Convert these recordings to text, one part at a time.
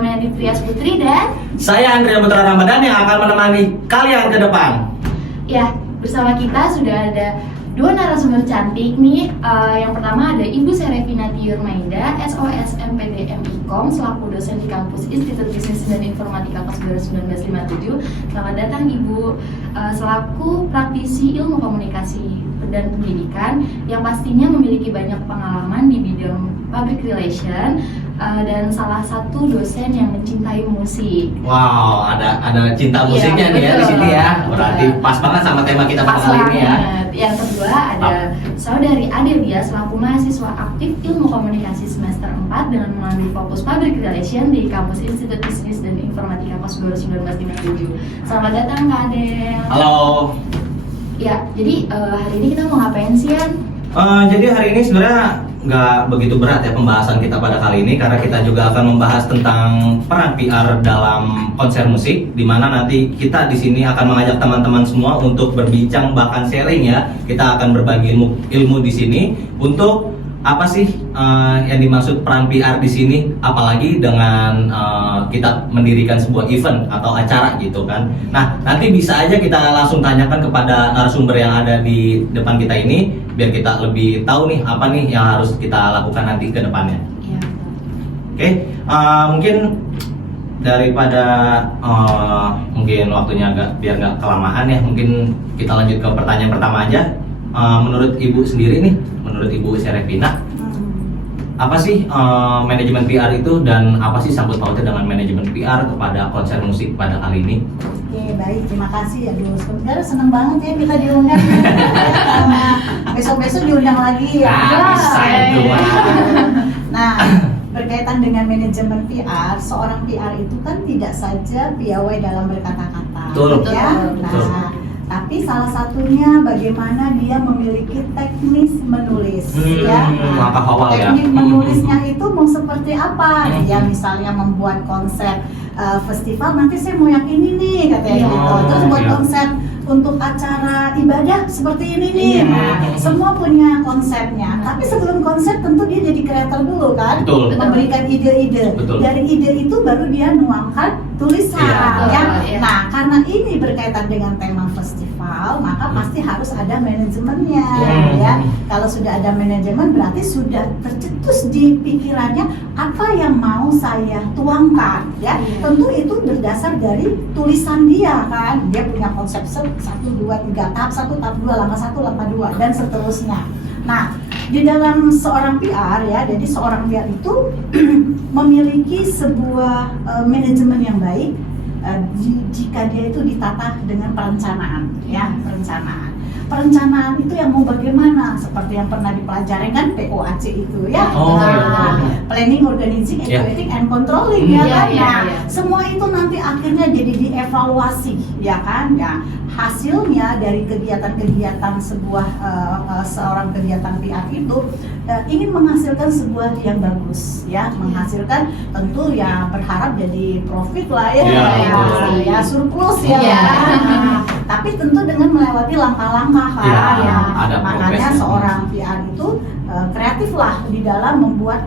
Melanie Trias Putri dan saya Andrea Putra Ramadan yang akan menemani kalian ke depan. ya, bersama kita sudah ada dua narasumber cantik nih. Yang pertama ada Ibu Serevina Tiur Maida, SOS MPDM IKOM selaku dosen di kampus Institut Bisnis dan Informatika Kosgoro 1957. Selamat datang Ibu, selaku praktisi ilmu komunikasi dan pendidikan yang pastinya memiliki banyak pengalaman di bidang public relation dan salah satu dosen yang mencintai musik. Wow, ada cinta musiknya nih ya di sini ya. Berarti pas banget sama tema kita pada kali ini ya. Yang kedua ada Saudari Adelia selaku mahasiswa aktif ilmu komunikasi semester 4 dengan mengambil fokus public relation di kampus Institut Bisnis dan Informatika Kosgoro 1957. Selamat datang Kak Adel. Halo. Ya, jadi hari ini kita mau ngapain sih Yan? Jadi hari ini sebenarnya nggak begitu berat ya pembahasan kita pada kali ini, karena kita juga akan membahas tentang peran PR dalam konser musik, di mana nanti kita di sini akan mengajak teman-teman semua untuk berbincang bahkan sharing ya. Kita akan berbagi ilmu di sini untuk apa sih yang dimaksud peran PR di sini, apalagi dengan kita mendirikan sebuah event atau acara gitu kan. Nah, nanti bisa aja kita langsung tanyakan kepada narasumber yang ada di depan kita ini, biar kita lebih tahu nih apa nih yang harus kita lakukan nanti ke depannya. Iya. Oke, mungkin daripada mungkin waktunya biar nggak kelamaan ya, mungkin kita lanjut ke pertanyaan pertama aja. Menurut Ibu sendiri nih, menurut Ibu Serevina, apa sih manajemen PR itu dan apa sih sangkut pautnya dengan manajemen PR kepada konser musik pada kali ini? Oke, baik, terima kasih ya Du. Sebenarnya seneng banget ya kita diundang. Besok-besok diundang lagi ya. Bisa itu. Nah, berkaitan dengan manajemen PR, seorang PR itu kan tidak saja piawai dalam berkata-kata, Betul. ya. Betul. Nah, tapi salah satunya bagaimana dia memiliki teknis menulis, ya. Langkah awal ya. Teknik menulisnya itu mau seperti apa? Ya misalnya membuat konsep festival, nanti saya mau yang ini nih katanya gitu. Terus buat konsep untuk acara ibadah seperti ini nih. Nah, semua punya konsepnya. Tapi sebelum konsep tentu dia jadi kreator dulu kan. Betul. Memberikan ide-ide. Betul. Dari ide itu baru dia nuangkan tulisan ya. Nah, karena ini berkaitan dengan tema festival, maka pasti harus ada manajemennya ya. Kalau sudah ada manajemen berarti sudah tercetus di pikirannya apa yang mau saya tuangkan ya. Tentu itu berdasar dari tulisan dia kan. Dia punya konsep 1, 2, 3, tahap 1, tahap 2, langkah 1, langkah 2 dan seterusnya. Nah, di dalam seorang PR ya, jadi seorang PR itu memiliki sebuah manajemen yang baik jika dia itu ditata dengan perencanaan ya, perencanaan itu yang mau bagaimana, seperti yang pernah dipelajari kan POAC itu ya. Planning, organizing, evaluating, and controlling ya kan. Nah, semua itu nanti akhirnya jadi dievaluasi ya kan. Ya, hasilnya dari kegiatan-kegiatan sebuah seorang kegiatan PR itu ingin menghasilkan sebuah yang bagus ya, menghasilkan tentu ya berharap jadi profit lah ya, ya surplus ya. Nah, tapi tentu dengan melewati langkah-langkah kan. Makanya seorang PR itu kreatif lah di dalam membuat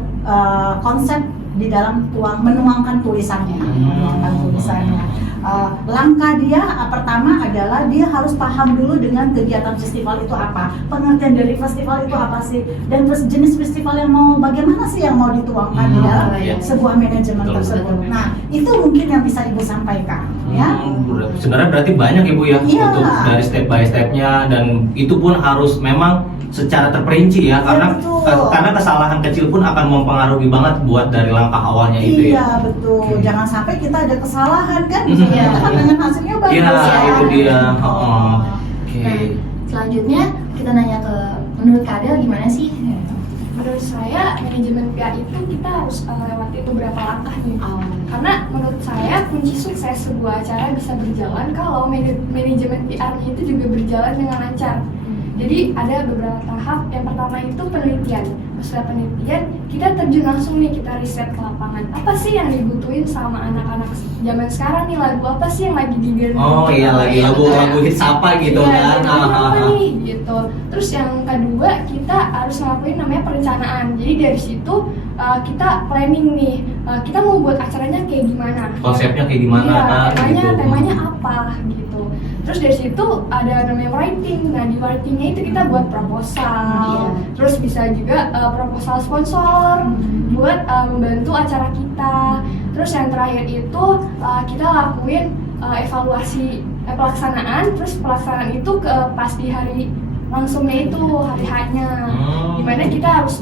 konsep, di dalam menuangkan tulisannya, langkah dia pertama adalah dia harus paham dulu dengan kegiatan festival itu apa, pengertian dari festival itu apa sih, dan terus jenis festival yang mau bagaimana sih yang mau dituangkan di dalam sebuah manajemen tersebut. Nah, itu mungkin yang bisa Ibu sampaikan ya. Sebenarnya berarti banyak Ibu ya untuk dari step by stepnya, dan itu pun harus memang secara terperinci ya, karena kesalahan kecil pun akan mempengaruhi banget buat dari langkah awalnya itu ya. Iya betul. Jangan sampai kita ada kesalahan kan, kita kan dengan hasilnya bagus. Iya, itu dia. Nah, selanjutnya kita nanya ke menurut Kak Adel gimana sih? Menurut saya manajemen PR itu kita harus lewati beberapa langkah nih. Karena menurut saya kunci sukses sebuah acara bisa berjalan kalau manajemen PR-nya itu juga berjalan dengan lancar. Jadi ada beberapa tahap. Yang pertama itu penelitian. Setelah penelitian, kita terjun langsung nih, kita riset ke lapangan. Apa sih yang dibutuhin sama anak-anak zaman sekarang nih, lagu apa sih yang lagi digendong? Oh iya, lagi lagu hits apa gitu kan. Apa nih gitu. Terus yang kedua, kita harus ngelakuin namanya perencanaan. Jadi dari situ kita planning nih, kita mau buat acaranya kayak gimana, Konsepnya kayak gimana, iya, gitu. temanya apa gitu. Terus dari situ ada namanya writing. Nah di writingnya itu kita buat proposal, terus bisa juga proposal sponsor buat membantu acara kita. Terus yang terakhir itu kita lakuin evaluasi pelaksanaan. Terus pelaksanaan itu pas di hari langsungnya itu hari H-nya, dimana kita harus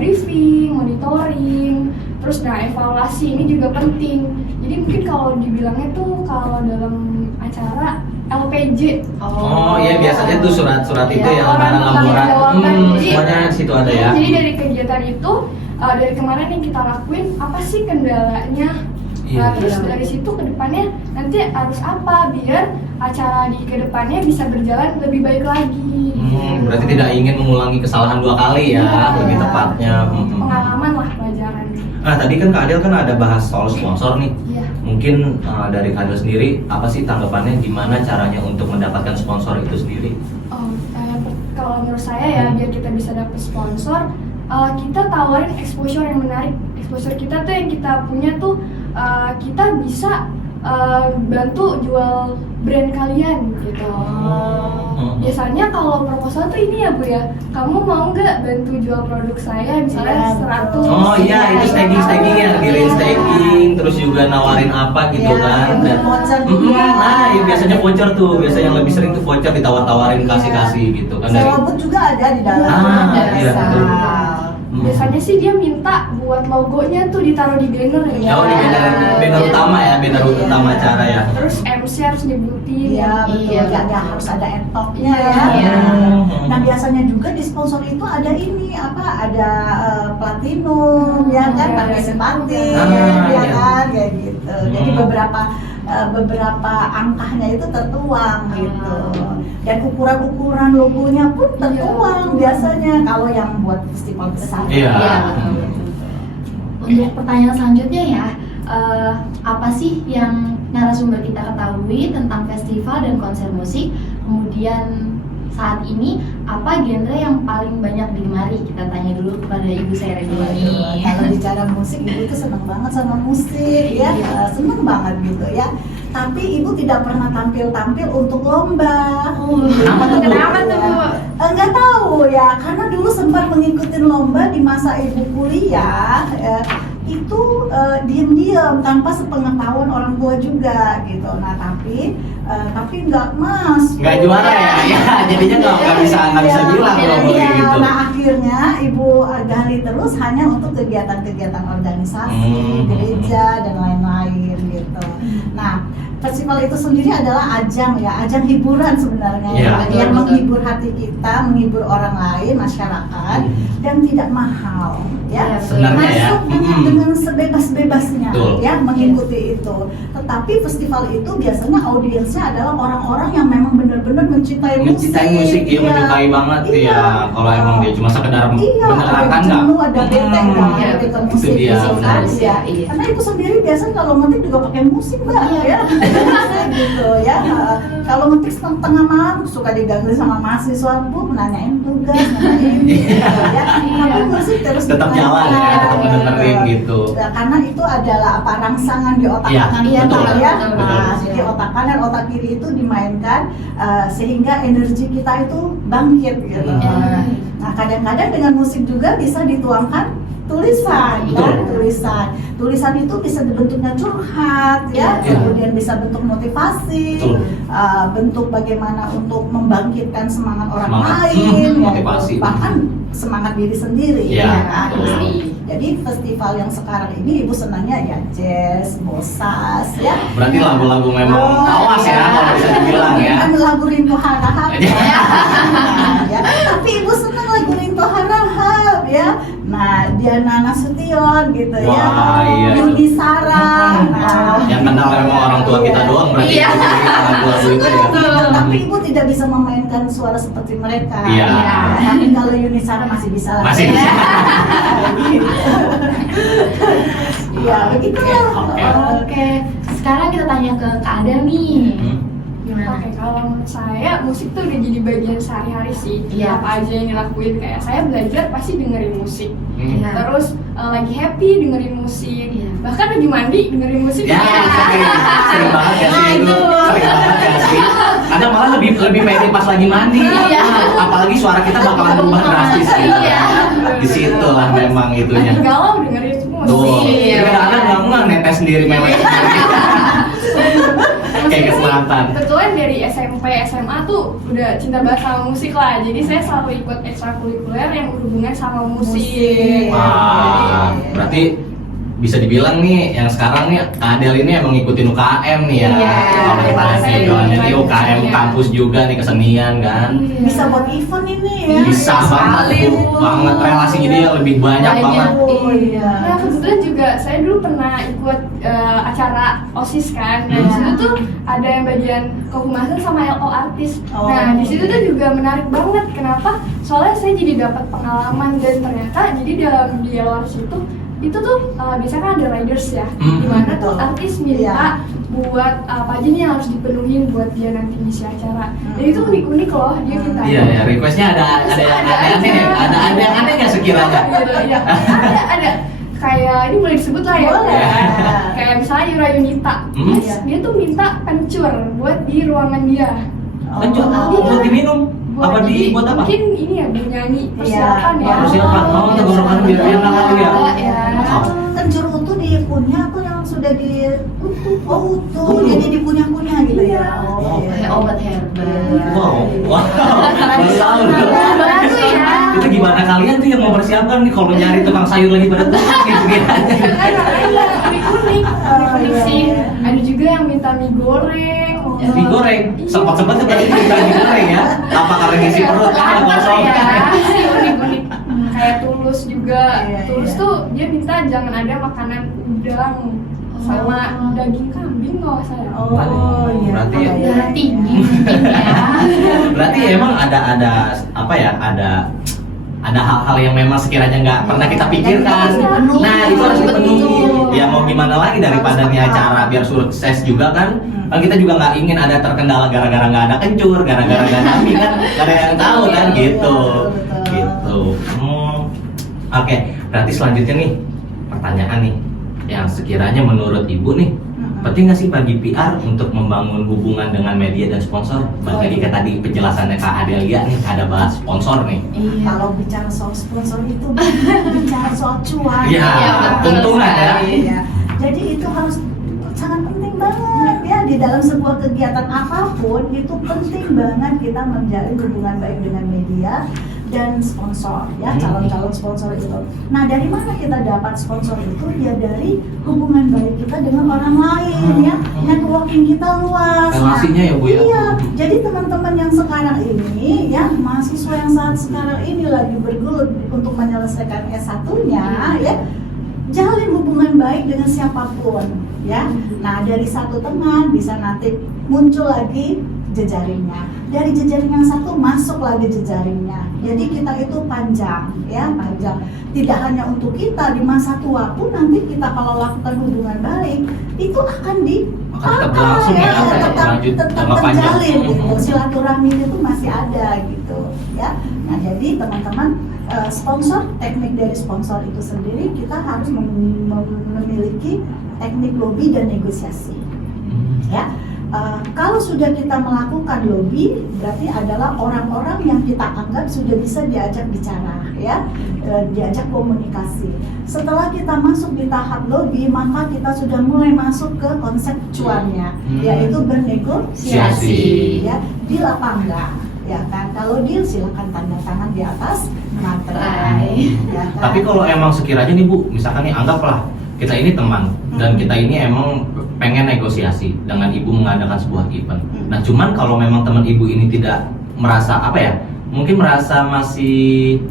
briefing, monitoring. Terus evaluasi ini juga penting. Jadi mungkin kalau dibilangnya tuh kalau dalam acara LPJ. Oh iya, biasanya tuh surat-surat itu Ya, ya, lembaran laporan. Jadi, Semuanya di situ ada ya. Jadi dari kegiatan itu dari kemarin yang kita lakuin apa sih kendalanya? Iya, Terus iya. dari situ ke depannya nanti harus apa biar acara di kedepannya bisa berjalan lebih baik lagi. Berarti tidak ingin mengulangi kesalahan 2 kali ya, Iya. lebih tepatnya. Pengalaman lah pelajaran. Nah tadi kan Kak Adel kan ada bahas soal sponsor nih. Iya. Mungkin dari Kak Adel sendiri apa sih tanggapannya, gimana caranya untuk mendapatkan sponsor itu sendiri? Kalau menurut saya ya biar kita bisa dapet sponsor, kita tawarin exposure yang menarik. Exposure kita tuh yang kita punya tuh kita bisa bantu jual brand kalian gitu. Biasanya kalau proposal tuh ini ya Bu ya, kamu mau nggak bantu jual produk saya misalnya 100. Oh iya, itu staging ya, kirim staging, terus juga nawarin apa gitu kan. Dan voucher nah, ya, biasanya voucher tuh, biasanya yang lebih sering tuh voucher ditawar-tawarin kasih-kasih gitu kan. sewa booth juga ada di dalam. Iya, betul. Biasanya sih dia minta buat logonya tuh ditaruh di banner ya. Oh, di banner utama ya, banner utama acara ya. Terus MC harus nyebutin. Iya betul, Iya. harus ada entoknya ya. Iya. Nah biasanya juga di sponsor itu ada ini ada platinum ya kan, Iya, partisipatif iya. ya kan kayak gitu. Jadi beberapa angkanya itu tertuang gitu. Dan ukuran-ukuran logonya pun tertuang biasanya kalau yang buat festival besar. Iya. Untuk pertanyaan selanjutnya ya, apa sih yang narasumber kita ketahui tentang festival dan konser musik? Kemudian saat ini apa genre yang paling banyak digemari? Kita tanya dulu kepada Ibu Sere dulu nih. Kalau bicara musik, ibu tuh seneng banget sama musik ya, seneng banget gitu ya. Tapi ibu tidak pernah tampil untuk lomba. Kenapa tuh Bu? Enggak tahu ya, karena dulu sempat mengikuti lomba di masa ibu kuliah. Itu diam-diam tanpa sepengetahuan orang tua juga gitu. Nah tapi nggak Nggak juara ya, jadinya nggak bisa bilang kalau boleh gitu. Nah akhirnya ibu gali terus hanya untuk kegiatan-kegiatan organisasi, gereja dan lain-lain gitu. Nah festival itu sendiri adalah ajang hiburan sebenarnya yang menghibur hati kita, menghibur orang lain, masyarakat, dan tidak mahal ya. Sebenarnya Masuk dengan sebebas-bebasnya ya mengikuti itu. Tetapi festival itu biasanya audiensnya adalah orang-orang yang memang benar-benar mencintai musik. Iya, menyukai banget ya. Kalau emang dia cuma sekedar menerangkan nggak? Ada bete nggak musik dia, ya. Karena ibu sendiri biasanya kalau ngetik juga pakai musik mbak ya. Gitu ya. Kalau ngetik tengah malam suka diganggu sama mahasiswa, Bu nanyain tugas, nanyain gitu ya. Tapi musik terus tetap jalan ya, tetap ngedengerin gitu. Karena itu adalah rangsangan di otak kanan betul, ya. betul. Nah, jadi otak kanan, otak kiri itu dimainkan sehingga energi kita itu bangkit gitu. Nah, kadang-kadang dengan musik juga bisa dituangkan tulisan kan, tulisan itu bisa bentuknya curhat ya, kemudian bisa bentuk motivasi, bentuk bagaimana untuk membangkitkan semangat orang lain, motivasi, bahkan semangat diri sendiri ya kan. Jadi festival yang sekarang ini ibu senangnya ya jazz, bossas ya. Berarti lagu-lagu memang awas ya kalau bisa dibilang ya. Kan lagu Rinto Harahap ya. Tapi ibu senang lagu Rinto Harahap ya. Nah, Diana Nasution gitu ya. Yuni Sarah. Yang kenal memang orang tua kita doang berarti lagu-lagu itu ya. Tapi ibu tidak bisa memainkan suara seperti mereka. Iya. Tapi kalau Yuni Sarah masih bisa lah. Masih bisa. Iya, begitu. Oke. Sekarang kita tanya ke Kak Adel nih. Gimana? Oke, kalau menurut saya musik tuh udah jadi bagian sehari-hari sih. Iya. Apa aja yang dilakuin, kayak saya belajar pasti dengerin musik. Iya. Terus lagi happy dengerin musik. Iya. Bahkan lagi mandi dengerin musik. Ya, sering banget ya sih itu. Sering banget ya sih. Ada malah lebih pede pas lagi mandi. Iya. Apalagi suara kita bakalan berubah drastis gitu. Iya. Di situ lah memang Lagi itunya. galau dengerin musik. Tuh, Iya. kadang-kadang nggak netes sendiri mewek sendiri. Kayak kesempatan. Kebetulan dari SMP, SMA tuh udah cinta banget sama musik lah. Jadi saya selalu ikut ekstrakurikuler yang berhubungan sama musik. Musik. Wah, berarti bisa dibilang nih yang sekarang nih Kak Adel ini emang ngikutin UKM nih ya. Iya. Kalau kita lihat nih, jadi UKM kampus juga nih kesenian kan. Bisa buat event ini ya. Bisa banget tuh, banget relasi jadi yang lebih banyak banget. Oh iya. Nah kebetulan juga saya dulu pernah ikut acara OSIS kan. Nah di situ tuh ada yang bagian kehumasan sama LO artis. Oh. Nah di situ tuh juga menarik banget. Kenapa? Soalnya saya jadi dapat pengalaman dan ternyata jadi dalam di LO artis itu tuh biasanya kan ada riders ya, dimana tuh artis minta buat apa aja nih yang harus dipenuhin buat dia nanti ngisi acara. Dan itu unik-unik loh dia minta. Iya ya, requestnya ada yang aneh, ada yang aneh nggak sekiranya? Gitu, iya. ada. Kayak ini boleh disebut lah ya. Boleh. Kayak misalnya Yura Yunita, dia tuh minta pencur buat di ruangan dia. Lanjut, buat diminum. Apa jadi buat apa? mungkin ini ya buat nyanyi persiapan ya. Persiapan, tenggorokan biar nggak kali ya. Ya. Kencur utuh dikunyah atau yang sudah di utuh jadi dikunyah-kunyah gitu ya. Oh, Kayak obat herbal. Wow, baru tahu tuh. Baru ya. Itu gimana kalian tuh yang mempersiapkan nih kalau nyari tukang sayur lagi pada tukang gitu Ada unik-unik iya, sih. iya. Ada juga yang minta mie goreng. Mie goreng, sempat tadi kita mie goreng ya. Apa karena ngisi perut kan kosong? Ya, unik-unik. Kayak Tulus juga. Iya, Tulus iya. tuh dia minta jangan ada makanan udang sama daging kambing kalau saya. Oh iya. Berarti ya. Darah tinggi mungkin ya. Berarti emang ada apa ya? Ada hal-hal yang memang sekiranya nggak pernah kita pikirkan. Nah itu harus dipenuhi. Betul. Ya mau gimana lagi daripada nih acara biar sukses juga kan? Kan kita juga nggak ingin ada terkendala gara-gara nggak ada kencur, gara-gara nggak ada mie kan? Nggak ada yang tahu kan gitu. Betul. Gitu. Oke, berarti selanjutnya nih pertanyaan nih yang sekiranya menurut ibu nih penting nggak sih bagi PR untuk membangun hubungan dengan media dan sponsor? Balik lagi ke tadi penjelasannya Kak Adelia nih, ada bahas sponsor nih. Iya. Kalau bicara soal sponsor itu bicara soal cuan. Iya, keuntungan ya. Iya. Jadi itu harus sangat penting banget ya di dalam sebuah kegiatan apapun itu penting banget kita menjalin hubungan baik dengan media dan sponsor ya, calon-calon sponsor itu. Nah dari mana kita dapat sponsor itu? Ya dari hubungan baik kita dengan orang lain ya, networking kita luas. Relasinya ya, Bu, ya. Iya, jadi teman-teman yang sekarang ini ya, mahasiswa yang saat sekarang ini lagi bergelut untuk menyelesaikan S1-nya ya, jalin hubungan baik dengan siapapun ya. Nah dari satu teman bisa nanti muncul lagi jejaringnya, dari jejaring yang satu masuk lagi jejaringnya. Jadi kita itu panjang ya, panjang. Tidak hanya untuk kita di masa tua pun nanti kita kalau lakukan hubungan baik itu akan tetap berlangsung ya, tetap terjalin gitu. Silaturahmi itu masih ada gitu ya. Nah jadi teman-teman, sponsor, teknik dari sponsor itu sendiri kita harus memiliki teknik lobby dan negosiasi ya. Kalau sudah kita melakukan lobby, berarti adalah orang-orang yang kita anggap sudah bisa diajak bicara, ya, diajak komunikasi. Setelah kita masuk di tahap lobby, maka kita sudah mulai masuk ke konsep cuannya, yaitu bernegosiasi, ya, deal apa enggak, ya kan? Kalau deal silakan tanda tangan di atas materai. Ya kan? Tapi kalau emang sekiranya nih Bu, misalkan nih anggaplah kita ini teman dan kita ini emang pengen negosiasi dengan ibu mengadakan sebuah event. Nah cuman kalau memang teman ibu ini tidak merasa apa ya, mungkin merasa masih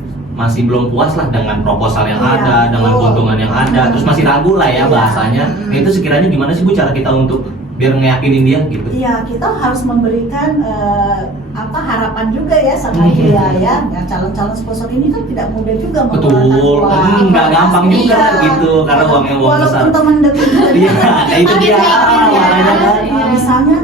belum puas lah dengan proposal yang ada, dengan keuntungan yang ada, terus masih ragu lah ya bahasanya. Nah, itu sekiranya gimana sih Bu cara kita untuk biar ngeyakinin dia gitu? Iya, kita harus memberikan harapan juga ya sama dia ya. Nah, calon-calon sponsor ini kan tidak mudah juga mengeluarkan Betul, uang. nggak gampang juga Iya. gitu karena uangnya uang besar. Walaupun teman dekat juga. Iya, itu dia. Makanya kan. Misalnya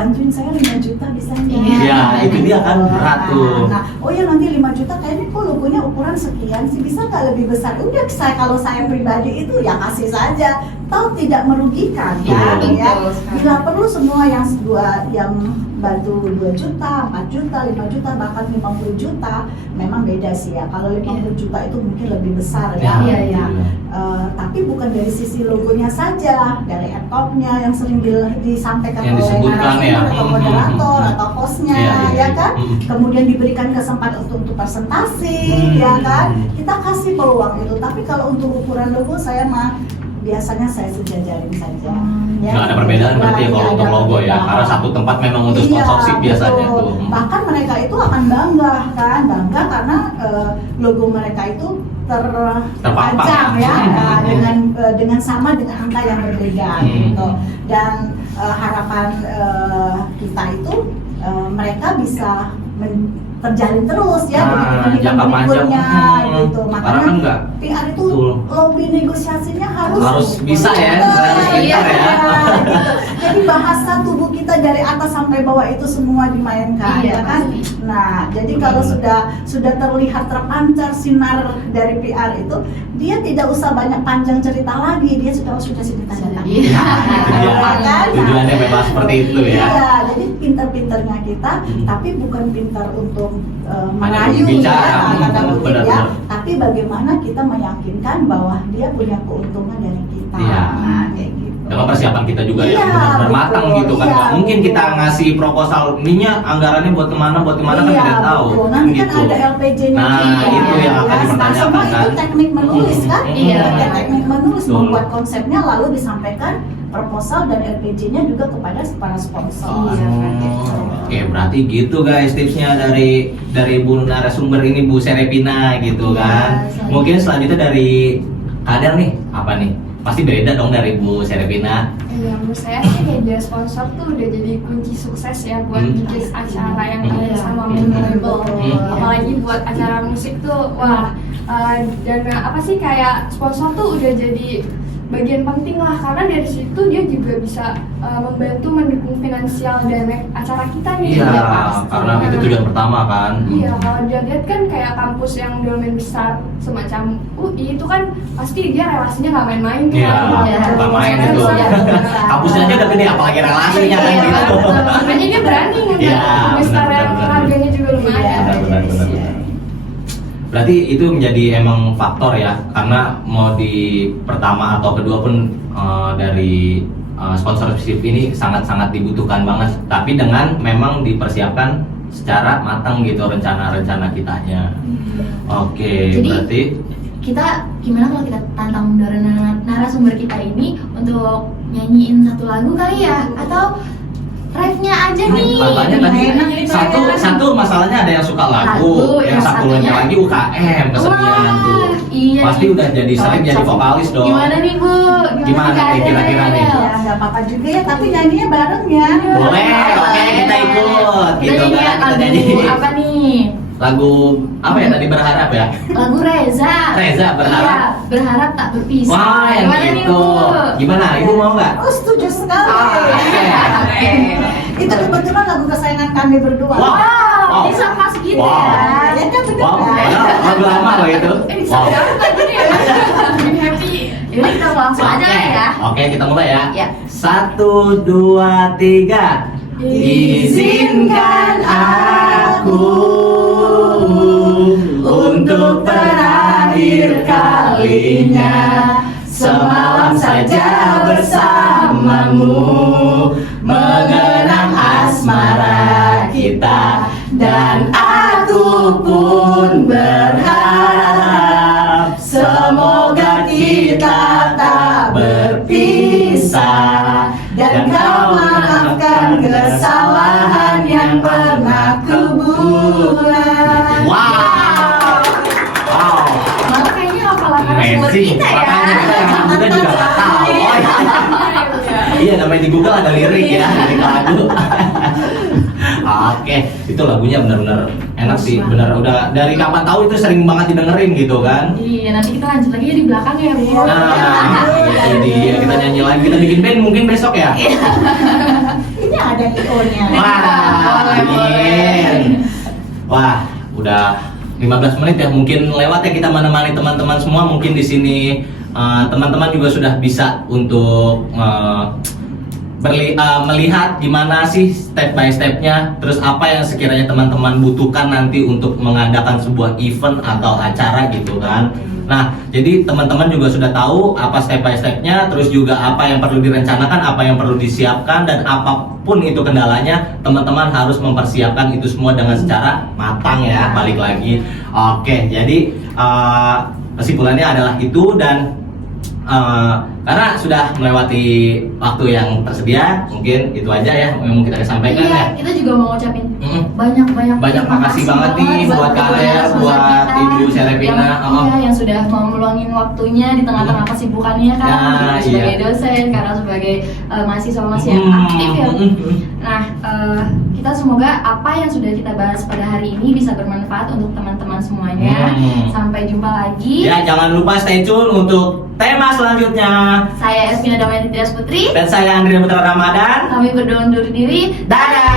bantuin saya 5 juta bisa nggak? Iya, itu dia kan berat tuh. Nah, oh ya nanti 5 juta kayaknya kok logonya ukuran sekian sih, bisa nggak lebih besar? Udah kalau saya pribadi itu ya kasih saja, tahu tidak merugikan ya. Betul. Ya. Betul sekali. Bila perlu semua yang bantu 2 juta, 4 juta, 5 juta, bahkan 50 juta, memang beda sih ya. Kalau 50 juta itu mungkin lebih besar ya. Iya, iya. Tapi bukan dari sisi logonya saja, dari top-nya yang sering disampaikan Yang oleh disebutkan ya. atau moderator atau hostnya, Iya, iya. ya kan? Kemudian diberikan kesempatan untuk presentasi, ya kan? Kita kasih peluang itu. Tapi kalau untuk ukuran logo saya mah biasanya saya sejajarin saja. Ya. Nggak ada perbedaan berarti ya kalau Nggak untuk ada logo ya, perbedaan. karena satu tempat memang untuk Iya, sponsorship biasanya betul. tuh. Bahkan mereka itu akan bangga kan, bangga karena logo mereka itu Terpampang. terpajang ya, dengan sama dengan angka yang berbeda gitu. Dan harapan kita itu mereka bisa terjalin terus ya dengan jangka panjang. berikutnya gitu. Karena Makanya kan enggak PR itu betul. lobby negosiasinya Harus bisa ya, harus pintar ya. gitu. Jadi bahasa tubuh kita dari atas sampai bawah itu semua dimainkan, Iya, ya kan? pasti. Nah, jadi kalau sudah terlihat terpancar sinar dari PR itu, dia tidak usah banyak panjang cerita lagi, dia sudah cerita tanda Iya. kan? Tujuannya memang seperti itu ya. Iya, jadi pintar-pintarnya kita, tapi bukan pintar untuk merayu bicara. ya, tanda kutip ya, Benar-benar. tapi bagaimana kita meyakinkan bahwa dia punya keuntungan dari kita. Iya. Nah, kayak gitu. Dengan persiapan kita juga Iya, yang benar-benar matang betul. gitu kan. Iya, Nggak mungkin kita betul. ngasih proposal ininya anggarannya buat kemana kan tidak tahu. Betul. Nanti Gitu. kan ada LPJ-nya Nah, juga. itu yang akan Ya, dipertanyakan, semua kan? itu teknik menulis kan? Iya. Teknik menulis, Betul. membuat konsepnya lalu disampaikan proposal dan LPJ-nya juga kepada para sponsor. Iya. Oke, berarti gitu guys tipsnya dari Bu narasumber ini Bu Serepina gitu Iya, kan. selanjutnya. Mungkin selanjutnya dari Kadel nih, apa nih? Pasti beda dong dari Bu Serepina. Ya, menurut saya sih media sponsor tuh udah jadi kunci sukses ya buat bikin acara yang kalian sama memorable. Apalagi buat acara musik tuh, wah, dan apa sih kayak sponsor tuh udah jadi bagian penting lah, karena dari situ dia juga bisa membantu mendukung finansial dan acara kita nih. Iya, Ya, pasti. karena itu tujuan pertama kan. Iya, kalau dilihat kan kayak kampus yang domain besar semacam UI itu kan pasti dia relasinya nggak main-main kan. Iya, nggak main Karena itu. bisa- Kampusnya aja udah gede, apalagi relasinya kan Iya, gitu. betul. Makanya dia berani ngundang Iya, besar yang benar-benar. harganya juga lumayan. Iya. Benar. Berarti itu menjadi emang faktor ya, karena mau di pertama atau kedua pun dari sponsorship ini sangat-sangat dibutuhkan banget. Tapi dengan memang dipersiapkan secara matang gitu rencana-rencana kitanya. Oke, Jadi, berarti Kita gimana kalau kita tantang narasumber kita ini untuk nyanyiin satu lagu kali ya, atau ref-nya aja nih. katanya tadi Enak gitu ya. satu masalahnya ada yang suka lagu, yang satunya lagi UKM kesenian Wah, tuh. iya Pasti nih. udah jadi sering jadi vokalis dong. Gimana nih Bu? Gimana nih kira-kira nih? Ya, nggak apa-apa juga ya, tapi nyanyinya bareng ya. Boleh, oke kita ikut Kita gitu nyanyi kan, kita lagu nyanyi. apa nih? Lagu apa ya tadi berharap ya? Lagu Reza. Reza, berharap. Iya, berharap tak berpisah. Wah, yang Gimana nih gitu. Bu? Gimana? Ibu mau nggak? Oh, setuju sekali. Oke. Itu kebetulan lagu kesayangan kami berdua. Wow. Wow, ini sama gitu Wow. ya. Ya kan bener Wow, kan? lagu lama loh itu. Bisa Wow. dapat lagi nih ya. Bikin happy. Yaudah kita langsung aja lah ya. Oke, kita mulai ya. Ya. 1, 2, 3. Izinkan aku untuk terakhir kalinya semalam saja bersamamu, mengenang asmara kita, dan aku pun berharap semoga kita tak berpisah, dan kau maafkan kesalahan yang pernah kubuat. Wow, wow, Malah kayaknya hafalan narasumber amazing. kita ya. Makanya kita yang anak muda juga nggak tahu. Iya, namanya di Google ada lirik ya, lirik lagu. Oke, itu lagunya benar-benar enak sih, benar. Udah dari kapan tahu itu sering banget didengerin gitu kan? Iya, nanti kita lanjut lagi ya di belakang ya Bu. Nah, itu dia, kita nyanyi lagi, kita bikin band mungkin besok ya. Ini ada IO-nya. Wah, amin. Wah, udah 15 menit ya, mungkin lewat ya kita menemani teman-teman semua. Mungkin di sini teman-teman juga sudah bisa untuk melihat gimana sih step by stepnya, terus apa yang sekiranya teman-teman butuhkan nanti untuk mengadakan sebuah event atau acara gitu kan. Nah, jadi teman-teman juga sudah tahu apa step by stepnya, terus juga apa yang perlu direncanakan, apa yang perlu disiapkan, dan apapun itu kendalanya, teman-teman harus mempersiapkan itu semua dengan secara matang ya. Balik lagi. Oke, jadi kesimpulannya adalah itu, dan karena sudah melewati waktu yang tersedia, mungkin itu aja ya yang mau kita sampaikan ya. Iya, kita juga mau ngucapin banyak makasih banget nih buat kalian, buat Ibu Serevina yang sudah mau meluangin waktunya di tengah-tengah kesibukannya kan, sebagai dosen, karena sebagai mahasiswa yang aktif ya. Nah, kita semoga apa yang sudah kita bahas pada hari ini bisa bermanfaat untuk teman-teman semuanya. Sampai jumpa lagi. Ya, jangan lupa stay tune untuk tema selanjutnya. Saya Espina Damayanti Tias Putri. Dan saya Andrea Putra Ramadan. Kami berdua undur diri. Dadah.